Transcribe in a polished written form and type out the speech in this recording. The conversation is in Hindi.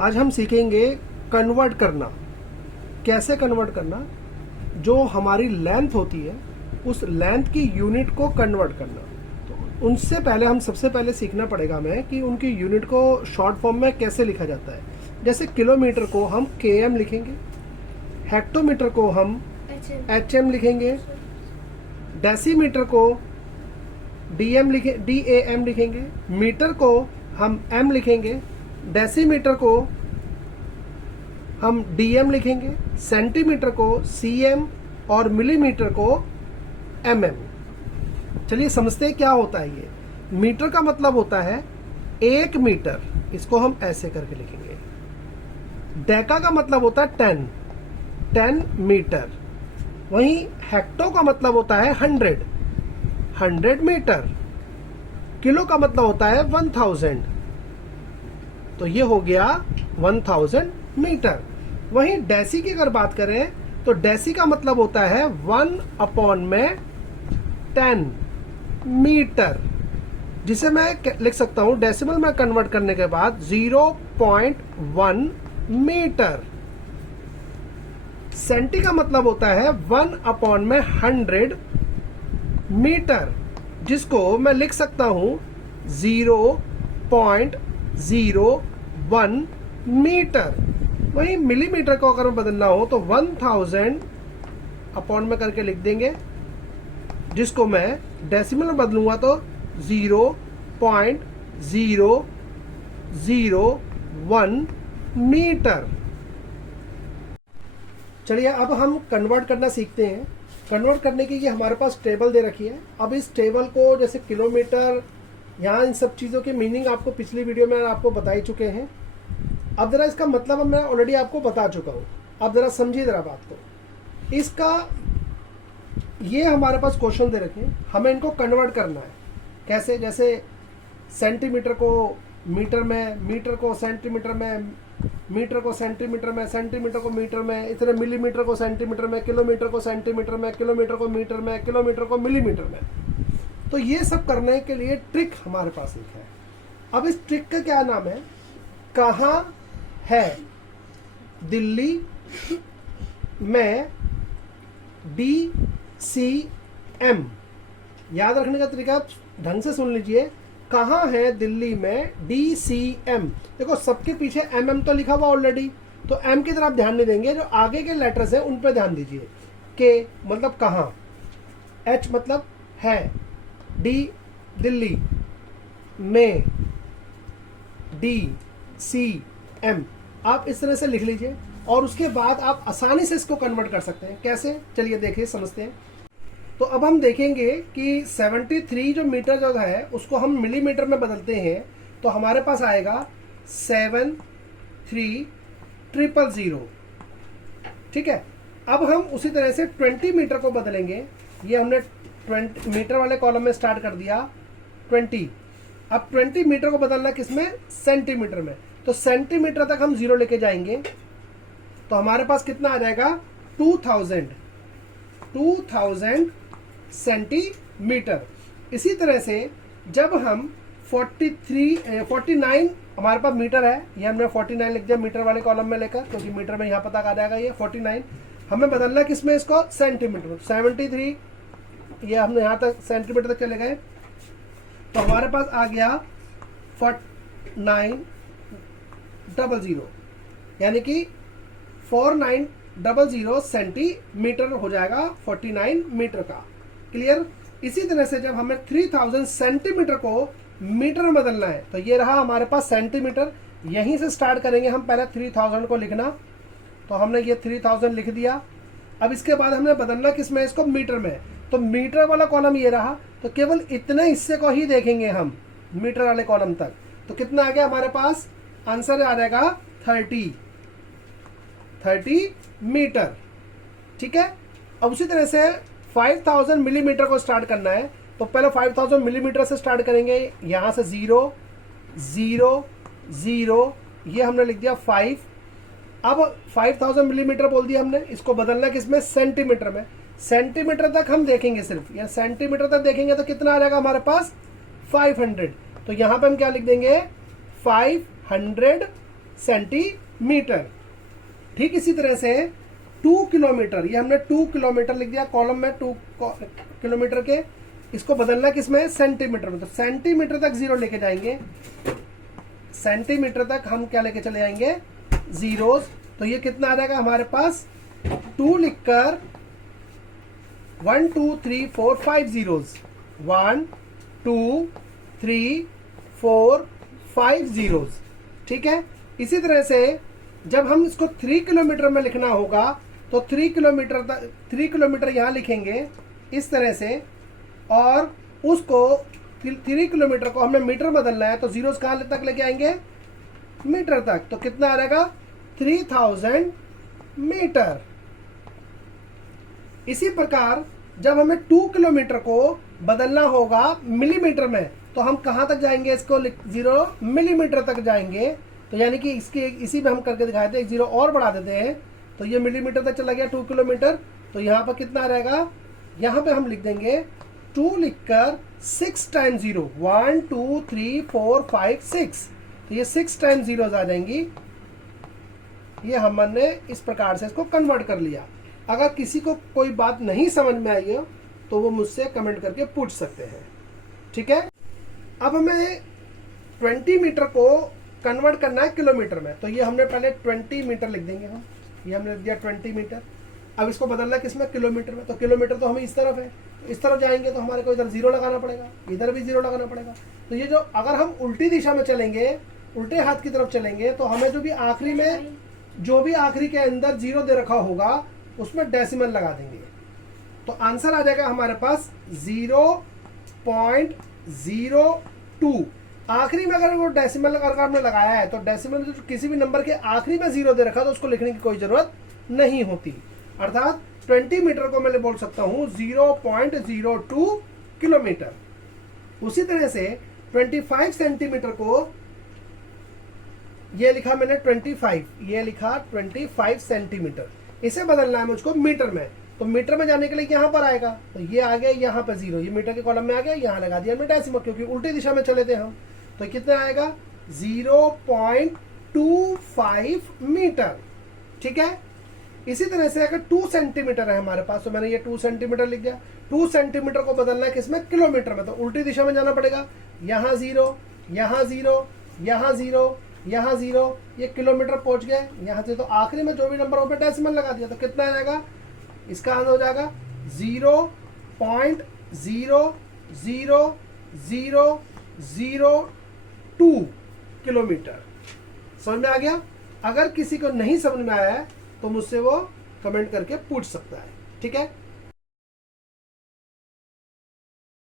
आज हम सीखेंगे कन्वर्ट करना। कैसे कन्वर्ट करना? जो हमारी लेंथ होती है उस लेंथ की यूनिट को कन्वर्ट करना। तो उनसे पहले हम सबसे पहले सीखना पड़ेगा हमें कि उनकी यूनिट को शॉर्ट फॉर्म में कैसे लिखा जाता है। जैसे किलोमीटर को हम km लिखेंगे, हेक्टोमीटर को हम hm लिखेंगे, डेसीमीटर को dam लिखेंगे, मीटर को हम m लिखेंगे, डेसीमीटर को हम dm लिखेंगे, सेंटीमीटर को cm और मिलीमीटर को mm। चलिए समझते हैं क्या होता है ये। मीटर का मतलब होता है 1 मीटर, इसको हम ऐसे करके लिखेंगे। डेका का मतलब होता है 10 मीटर। वहीं हेक्टो का मतलब होता है 100 मीटर। किलो का मतलब होता है 1000, तो ये हो गया 1000 मीटर। वहीं डेसी की अगर बात करें तो डेसी का मतलब होता है 1/10 मीटर, जिसे मैं लिख सकता हूं डेसिमल में कन्वर्ट करने के बाद 0.1 मीटर। सेंटी का मतलब होता है 1/100 मीटर, जिसको मैं लिख सकता हूं 0.01 मीटर। वहीं मिलीमीटर को अगर बदलना हो तो 1000 अपॉन में करके लिख देंगे, जिसको मैं डेसिमल में बदलूंगा तो 0.001 मीटर। चलिए अब हम कन्वर्ट करना सीखते हैं। कन्वर्ट करने के लिए हमारे पास टेबल दे रखी है। अब इस टेबल को जैसे किलोमीटर, यहाँ इन सब चीज़ों की मीनिंग आपको पिछली वीडियो में आपको बता ही चुके हैं। अब जरा इसका मतलब मैं ऑलरेडी आपको बता चुका हूँ। अब जरा समझिए जरा बात को। इसका ये हमारे पास क्वेश्चन दे रखे हैं, हमें इनको कन्वर्ट करना है। कैसे? जैसे सेंटीमीटर को मीटर में, मीटर को सेंटीमीटर में, मीटर को सेंटीमीटर में, सेंटीमीटर को मीटर में, इतने मिलीमीटर को सेंटीमीटर में, किलोमीटर को सेंटीमीटर में, किलोमीटर को मीटर में, किलोमीटर को मिलीमीटर में। तो ये सब करने के लिए ट्रिक हमारे पास एक है। अब इस ट्रिक का क्या नाम है? कहाँ है दिल्ली में DCM। याद रखने का तरीका आप ढंग से सुन लीजिए। कहाँ है दिल्ली में DCM? देखो सबके पीछे MM तो लिखा हुआ ऑलरेडी, तो M की तरफ ध्यान नहीं देंगे, जो आगे के लेटर्स हैं उन पर ध्यान दीजिए। K मतलब कहाँ, H मतलब है, D दिल्ली में DCM। आप इस तरह से लिख लीजिए और उसके बाद आप आसानी से इसको कन्वर्ट कर सकते हैं। कैसे? चलिए देखिए, समझते हैं। तो अब हम देखेंगे कि 73 जो मीटर जो है उसको हम मिलीमीटर में बदलते हैं, तो हमारे पास आएगा 73000। ठीक है। अब हम उसी तरह से 20 मीटर को बदलेंगे। ये हमने 20 मीटर वाले कॉलम में स्टार्ट कर दिया 20। अब 20 मीटर को बदलना किसमें? सेंटीमीटर में। तो सेंटीमीटर तक हम 0 लेके जाएंगे, तो हमारे पास कितना आ जाएगा? 2000 सेंटीमीटर। इसी तरह से जब हम 49 हमारे पास मीटर है, ये हमने 49 लिख दिया मीटर वाले कॉलम में लेकर, क्योंकि मीटर में यहाँ पता आ जाएगा ये 49। हमें बदलना किसमें? इसको सेंटीमीटर। 73 ये हमने यहाँ तक सेंटीमीटर तक चले गए, तो हमारे पास आ गया 4900, यानी कि 4900 सेंटीमीटर हो जाएगा 49 मीटर का। क्लियर? इसी तरह से जब हमें 3000 सेंटीमीटर को मीटर में बदलना है, तो ये रहा हमारे पास सेंटीमीटर। यहीं से स्टार्ट करेंगे हम पहले 3000 को लिखना, तो हमने ये 3000 लिख दिया। अब इसके बाद हमने बदलना किसमें? इसको मीटर में। तो मीटर वाला कॉलम ये रहा, तो केवल इतने हिस्से को ही देखेंगे हम मीटर वाले कॉलम तक। तो कितना आ गया हमारे पास? आंसर आ जाएगा 30 मीटर। ठीक है। अब उसी तरह से 5000 मिलीमीटर को स्टार्ट करना है, तो पहले 5000 मिलीमीटर से स्टार्ट करेंगे। यहां से 0 0 0, ये हमने लिख दिया 5। अब 5000 मिलीमीटर बोल दिया हमने, इसको बदलना किसमें? सेंटीमीटर में। सेंटीमीटर तक हम देखेंगे सिर्फ, या सेंटीमीटर तक देखेंगे तो कितना आ जाएगा हमारे पास? 500। तो यहां पे हम क्या लिख देंगे? 500 सेंटीमीटर। ठीक इसी तरह से 2 किलोमीटर, ये हमने 2 किलोमीटर लिख दिया कॉलम में, 2 किलोमीटर के, इसको बदलना किसमें, सेंटीमीटर में। तो सेंटीमीटर तक जीरो लेके जाएंगे, सेंटीमीटर तक हम क्या लेके चले जाएंगे, जीरोस। तो ये कितना आ जाएगा हमारे पास, 2 लिखकर 1 2 3 4 5 जीरोस, 1 2 3 4 5 जीरोस। ठीक है, इसी तरह से जब हम इसको 3 किलोमीटर में लिखना होगा तो 3 किलोमीटर यहां लिखेंगे इस तरह से, और उसको 3 किलोमीटर को हमने मीटर बदलना है, तो जीरोस कहां तक लेके आएंगे, मीटर तक। तो कितना आ जाएगा, 3000 मीटर। इसी प्रकार जब हमें 2 किलोमीटर को बदलना होगा मिलीमीटर में, तो हम कहां तक जाएंगे, इसको 0 मिलीमीटर तक जाएंगे। तो यानी कि इसके इसी में हम करके दिखाए थे, एक जीरो और बढ़ा देते हैं, तो ये मिलीमीटर तक चला गया 2 किलोमीटर। तो यहां पर कितना रहेगा, यहां पे हम लिख देंगे 2 लिखकर 6 टाइम्स 0, 1 2 3 4 5 6। तो ये 6 टाइम्स जीरोस आ जाएंगी। ये हमने इस प्रकार से इसको कन्वर्ट कर लिया। अगर किसी को कोई बात नहीं समझ में आई हो तो वो मुझसे कमेंट करके पूछ सकते हैं। ठीक है, अब हमें 20 मीटर को कन्वर्ट करना है किलोमीटर में। तो ये हमने पहले 20 मीटर लिख देंगे हम, ये हमने लिख दिया 20 मीटर। अब इसको बदलना किसमें, किलोमीटर में। तो किलोमीटर तो हमें इस तरफ है, इस तरफ जाएंगे तो हमारे को इधर जीरो लगाना पड़ेगा, इधर भी जीरो लगाना पड़ेगा। तो ये जो अगर हम उल्टी दिशा में चलेंगे, उल्टे हाथ की तरफ चलेंगे, तो हमें जो भी आखिरी के अंदर जीरो दे रखा होगा उसमें डेसिमल लगा देंगे। तो आंसर आ जाएगा हमारे पास 0.02। आखिरी में अगर वो डेसिमल अगर आपने लगाया है तो डेसिमल जो किसी भी नंबर के आखिरी में जीरो दे रखा तो उसको लिखने की कोई जरूरत नहीं होती। अर्थात 20 मीटर को मैं बोल सकता हूं 0.02 किलोमीटर। उसी तरह से 25 सेंटीमीटर को ये लिखा मैंने 25, ये लिखा 25 सेंटीमीटर। इसे बदलना है मुझको मीटर में। तो मीटर में जाने के लिए यहां पर आएगा, तो ये आ गया यहाँ पर जीरो, ये मीटर के कॉलम में आ गया, यहां लगा दिया हमने डेसिमल, क्योंकि उल्टी दिशा में चले थे हम। तो कितना आएगा, 0.25 मीटर। ठीक है, इसी तरह से अगर 2 सेंटीमीटर है हमारे पास, तो मैंने ये 2 सेंटीमीटर लिख दिया। 2 सेंटीमीटर को बदलना है किसमें, किलोमीटर में। तो उल्टी दिशा में जाना पड़ेगा, यहाँ जीरो, यहाँ जीरो, यहाँ जीरो, यहाँ जीरो, ये किलोमीटर पहुंच गए यहाँ से। तो आखिरी में जो भी नंबर हो पे डेसिमल लगा दिया, तो कितना आ जाएगा, इसका आंसर हो जाएगा 0.00002 किलोमीटर। समझ में आ गया। अगर किसी को नहीं समझ में आया है तो मुझसे वो कमेंट करके पूछ सकता है। ठीक है।